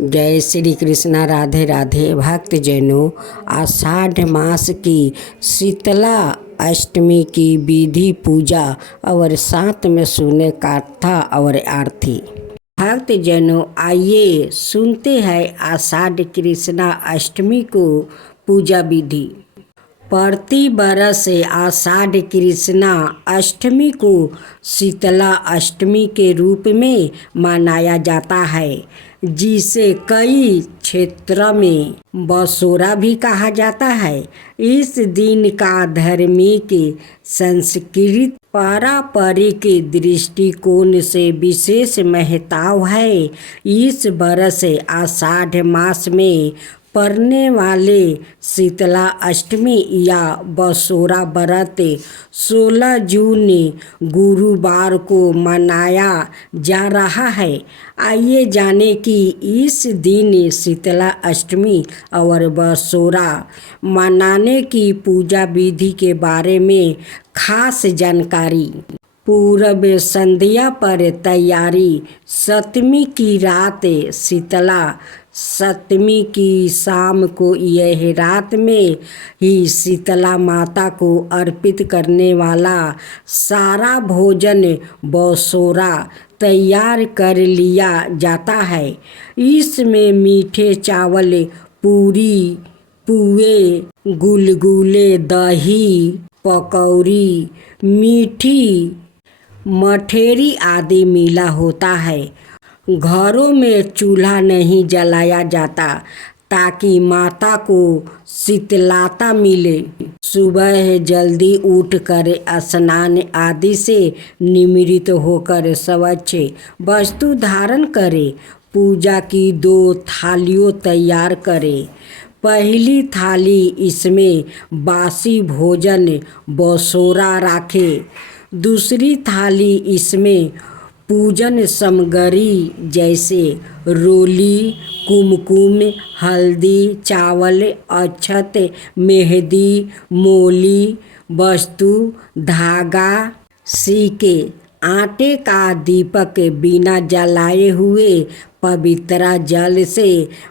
जय श्री कृष्णा। राधे राधे। भक्त जैनों, आषाढ़ मास की शीतला अष्टमी की विधि पूजा और साथ में सुने कथा और आरती। भक्त जैनों, आइए सुनते हैं आषाढ़ कृष्णा अष्टमी को पूजा विधि। प्रति बरस आषाढ़ कृष्णा अष्टमी को शीतला अष्टमी के रूप में मनाया जाता है, जिसे कई क्षेत्रों में बसोरा भी कहा जाता है। इस दिन का धार्मिक, सांस्कृतिक, पारंपरिक दृष्टिकोण से विशेष महत्व है। इस बरस आषाढ़ मास में पड़ने वाले शीतला अष्टमी या बसोरा व्रत 16 जून गुरुवार को मनाया जा रहा है। आइए जाने कि इस दिन शीतला अष्टमी और बसोरा मनाने की पूजा विधि के बारे में खास जानकारी। पूर्व संध्या पर तैयारी। सप्तमी की रात शीतला सप्तमी की शाम को यह रात में ही शीतला माता को अर्पित करने वाला सारा भोजन बसोरा तैयार कर लिया जाता है। इसमें मीठे चावल, पूरी, पुए, गुलगुले, दही, पकौड़ी, मीठी मठेरी आदि मिला होता है। घरों में चूल्हा नहीं जलाया जाता ताकि माता को शीतलता मिले। सुबह जल्दी उठकर स्नान आदि से निवृत्त होकर स्वच्छ वस्त्र धारण करें। पूजा की 2 थालियाँ तैयार करें। पहली थाली, इसमें बासी भोजन बसोरा रखें। दूसरी थाली, इसमें पूजन सामग्री जैसे रोली, कुमकुम, हल्दी, चावल, अक्षत, मेहंदी, मौली वस्तु, धागा, सिक्के, आटे का दीपक बिना जलाए हुए पवित्र जल से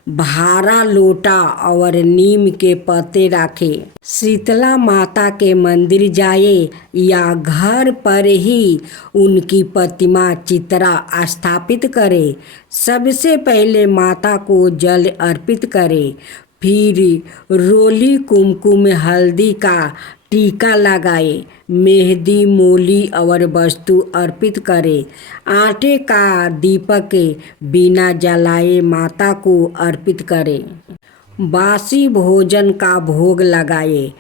भरा लोटा और नीम के पत्ते रखें। शीतला माता के मंदिर जाए या घर पर ही उनकी प्रतिमा चित्रा स्थापित करें। सबसे पहले माता को जल अर्पित करें, फिर रोली, कुमकुम, हल्दी का टीका लगाए, मेहंदी, मौली और वस्तु अर्पित करें। आटे का दीपक बिना जलाए माता को अर्पित करें। बासी भोजन का भोग लगाए।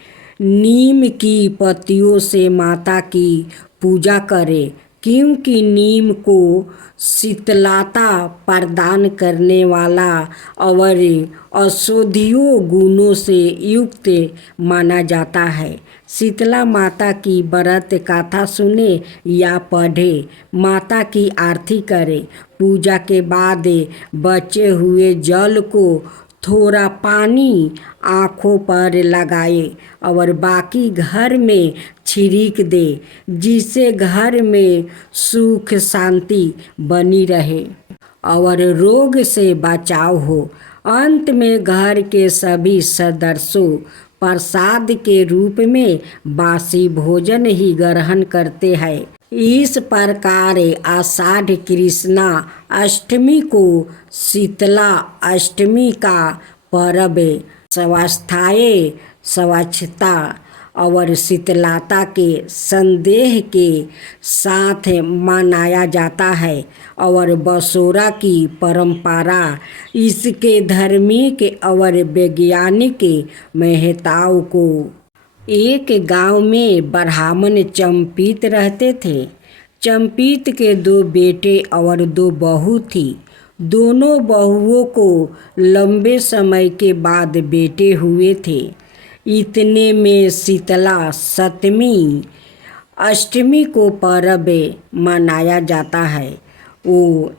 नीम की पत्तियों से माता की पूजा करें, क्योंकि नीम को शीतलता प्रदान करने वाला और औषधीय गुणों से युक्त माना जाता है। शीतला माता की व्रत कथा सुने या पढ़े। माता की आरती करें। पूजा के बाद बचे हुए जल को थोड़ा पानी आँखों पर लगाए और बाकी घर में छिड़क दे, जिससे घर में सुख शांति बनी रहे और रोग से बचाव हो। अंत में घर के सभी सदस्यों प्रसाद के रूप में बासी भोजन ही ग्रहण करते हैं। इस प्रकार आषाढ़ कृष्णा अष्टमी को शीतला अष्टमी का पर्व स्वास्थ्य, स्वच्छता और शीतलता के संदेश के साथ मनाया जाता है और बसोरा की परंपरा इसके धार्मिक और वैज्ञानिक महत्व को। एक गांव में ब्राह्मण चंपित रहते थे। चंपित के 2 बेटे और 2 बहू थी। दोनों बहुओं को लंबे समय के बाद बेटे हुए थे। इतने में शीतला सप्तमी अष्टमी को पर्व मनाया जाता है।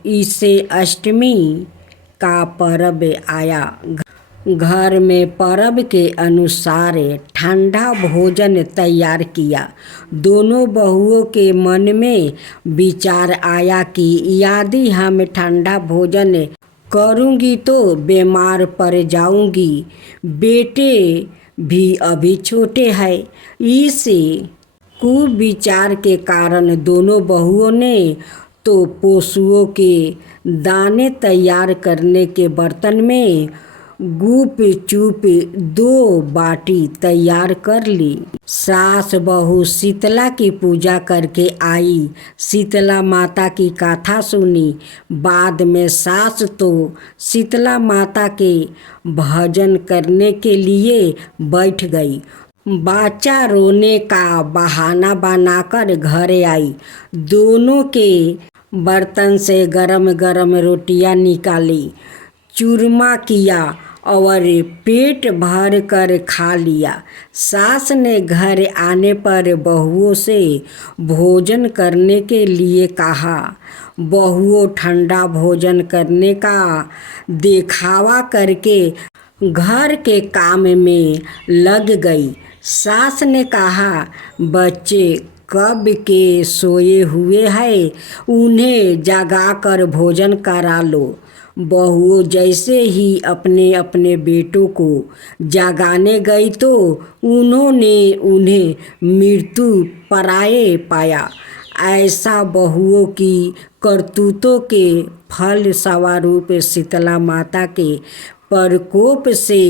इसे अष्टमी का पर्व आया। घर में पर्व के अनुसार ठंडा भोजन तैयार किया। दोनों बहुओं के मन में विचार आया कि यदि हम ठंडा भोजन करूँगी तो बीमार पड़ जाऊँगी, बेटे भी अभी छोटे हैं। इस कुविचार के कारण दोनों बहुओं ने तो पशुओं के दाने तैयार करने के बर्तन में गुप चुप 2 बाटी तैयार कर ली। सास बहू शीतला की पूजा करके आई, शीतला माता की कथा सुनी। बाद में सास तो शीतला माता के भजन करने के लिए बैठ गई। बच्चा रोने का बहाना बनाकर घर आई, दोनों के बर्तन से गरम गरम रोटियां निकाली, चूरमा किया और पेट भर कर खा लिया। सास ने घर आने पर बहुओं से भोजन करने के लिए कहा। बहुओं ठंडा भोजन करने का दिखावा करके घर के काम में लग गई। सास ने कहा, बच्चे कब के सोए हुए हैं, उन्हें जगाकर भोजन करा लो। बहुओं जैसे ही अपने अपने बेटों को जगाने गई तो उन्होंने उन्हें मृत्यु पराये पाया। ऐसा बहुओं की करतूतों के फल स्वरूप शीतला माता के प्रकोप से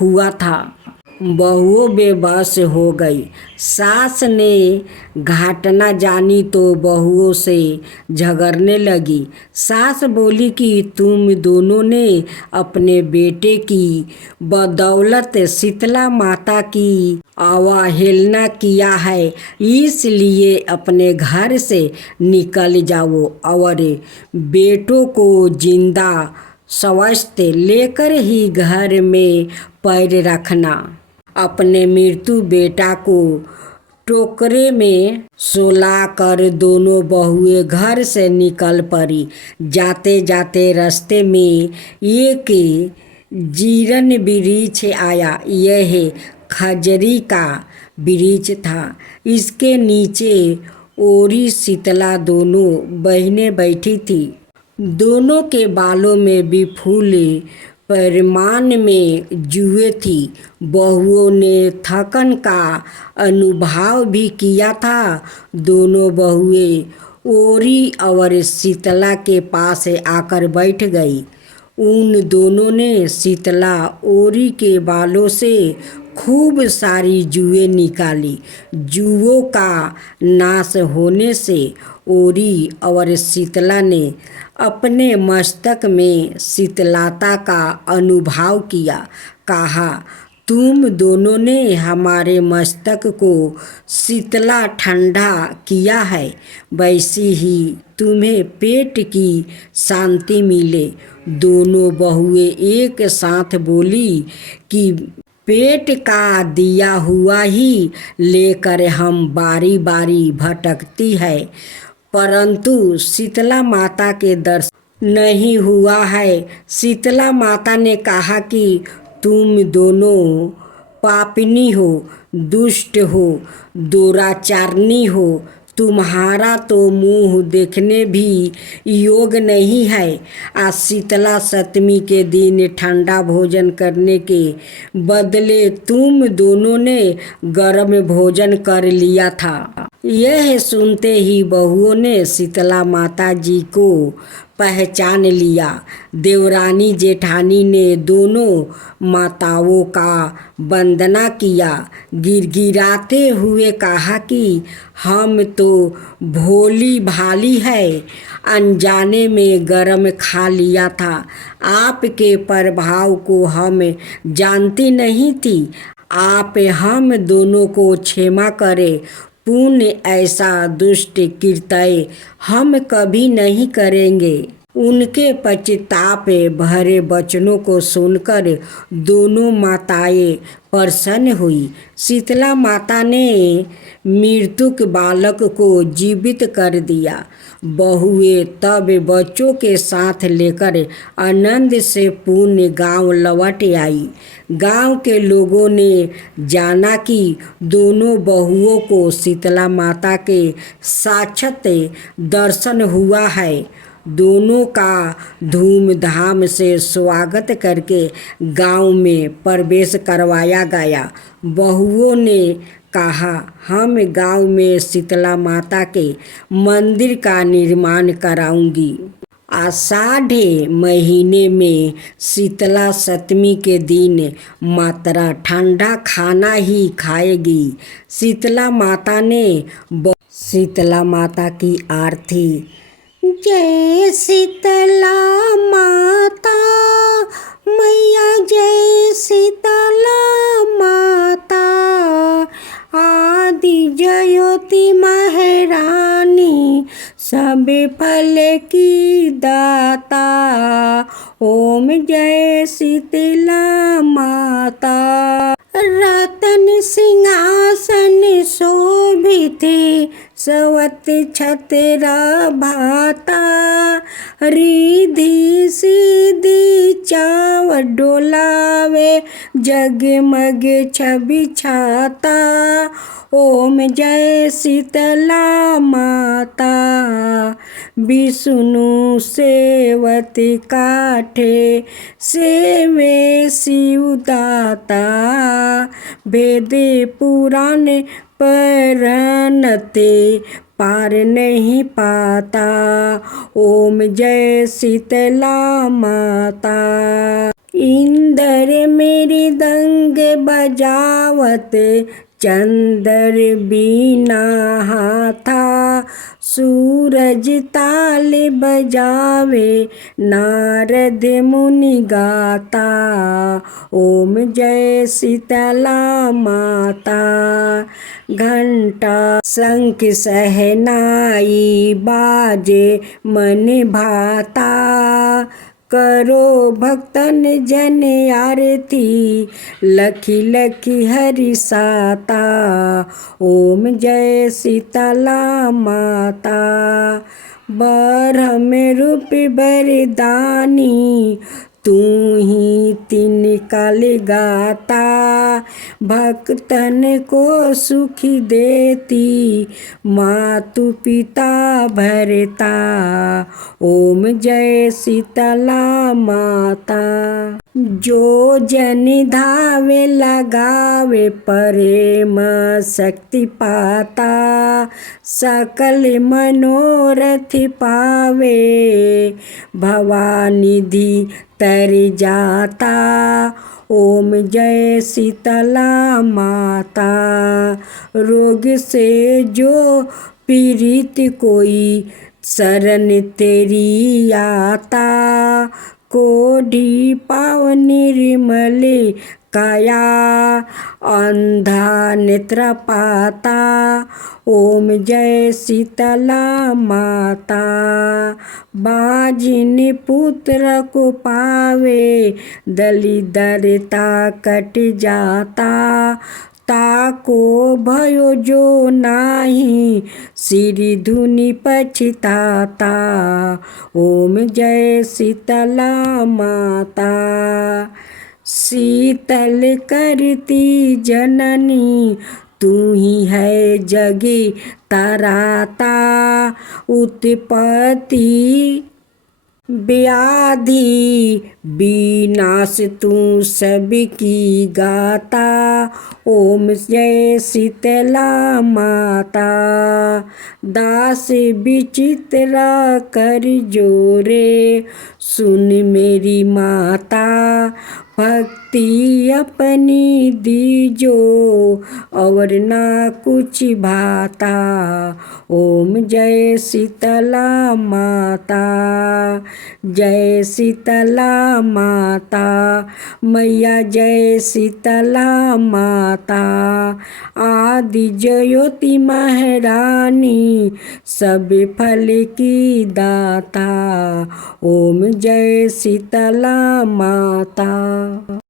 हुआ था। बहुओं बेबस हो गई। सास ने घटना जानी तो बहुओं से झगड़ने लगी। सास बोली कि तुम दोनों ने अपने बेटे की बदौलत शीतला माता की अवहेलना किया है, इसलिए अपने घर से निकल जाओ और बेटों को जिंदा स्वस्थ लेकर ही घर में पैर रखना। अपने मृत्यु बेटा को टोकरे में सुलाकर दोनों बहुएं घर से निकल पड़ी। जाते जाते रास्ते में एक जीरन वृक्ष आया। यह खजरी का वृक्ष था। इसके नीचे ओरी शीतला दोनों बहनें बैठी थी। दोनों के बालों में भी फूल परिमाण में जुए थी। बहुओं ने थकन का अनुभव भी किया था। दोनों बहुएं ओरी और शीतला के पास आकर बैठ गई। उन दोनों ने शीतला ओरी के बालों से खूब सारी जुएं निकाली। जुओं का नाश होने से ओरी और शीतला ने अपने मस्तक में शीतलता का अनुभव किया। कहा, तुम दोनों ने हमारे मस्तक को शीतला ठंडा किया है, वैसी ही तुम्हें पेट की शांति मिले। दोनों बहुएं एक साथ बोली कि पेट का दिया हुआ ही लेकर हम बारी बारी भटकती है, परंतु शीतला माता के दर्शन नहीं हुआ है। शीतला माता ने कहा कि तुम दोनों पापिनी हो, दुष्ट हो, दुराचारनी हो। तुम्हारा तो मुंह देखने भी योग नहीं है। आज शीतला सप्तमी के दिन ठंडा भोजन करने के बदले तुम दोनों ने गर्म भोजन कर लिया था। यह सुनते ही बहुओं ने शीतला माता जी को पहचान लिया। देवरानी जेठानी ने दोनों माताओं का वंदना किया। गिड़गिड़ाते हुए कहा कि हम तो भोली भाली है, अनजाने में गरम खा लिया था। आपके प्रभाव को हम जानती नहीं थी। आप हम दोनों को क्षमा करें। पुण्य ऐसा दुष्ट कृत्य हम कभी नहीं करेंगे। उनके पश्चाताप भरे वचनों को सुनकर दोनों माताएं प्रसन्न हुई। शीतला माता ने मृतक बालक को जीवित कर दिया। बहुएं तब बच्चों के साथ लेकर आनंद से पुण्य गांव लौट आई। गांव के लोगों ने जाना कि दोनों बहुओं को शीतला माता के साक्षात दर्शन हुआ है। दोनों का धूमधाम से स्वागत करके गांव में प्रवेश करवाया गया। बहुओं ने कहा, हम गांव में शीतला माता के मंदिर का निर्माण कराऊंगी। आषाढ़ महीने में शीतला सप्तमी के दिन मात्रा ठंडा खाना ही खाएगी। शीतला माता की आरती। जय शीतला माता मैया, जय शीतला माता, आदि ज्योति महारानी, सब फल की दाता। ओम जय शीतला माता। रतन सिंहासन शोभित, सवत छत्र भाता, रिद्धि सिद्धि चाव डोलावे, जगमग छवि छाता। ओम जय शीतला माता। विष्णु सेवत काठे, सेवे शिवदाता, वेद पुराण पढ़नते पार नहीं पाता। ओम जय शीतला माता। इंद्र मेरी दंग बजावत, चंद्र बीना हाथा, सूरज ताल बजावे, नारद मुनि गाता। ओम जय शीतला माता। घंटा शंख सहनाई बाजे मन भाता, करो भक्तन जन आरती, लखी लखी हरि साता। ओम जय शीतला माता। ब्रह्म रूप बरदानी, तू ही तीन काल गाता, भक्तन को सुखी देती, मातु पिता भरता। ओम जय शीतला माता। जो जन धावे लगावे, प्रेम शक्ति पाता, सकल मनोरथ पावे, भवानिधि तर जाता। ओम जय शीतला माता। रोग से जो पीड़ित कोई, शरण तेरी आता, कोढ़ी पाव निर्मल काया, अंधा नेत्र पाता। ओम जय शीतला माता। बाजिन पुत्र को पावे, दलिदरता कट जाता, ताको भयो जो नाही, सिरि धुनि पछताता। ओम जय शीतला माता। शीतल करती जननी, तू ही है जगी तराता, उत्पत्ति व्याधि विनाश तू सबकी गाता। ओम जय शीतला माता। दास विचित्र कर जोरे, सुन मेरी माता, भक्ति अपनी दीजो, और ना कुछ भाता। ओम जय शीतला माता। जय शीतला माता मैया, जय शीतला माता। आदि ज्योति महारानी, सब फल की दाता। ओम जय शीतला माता।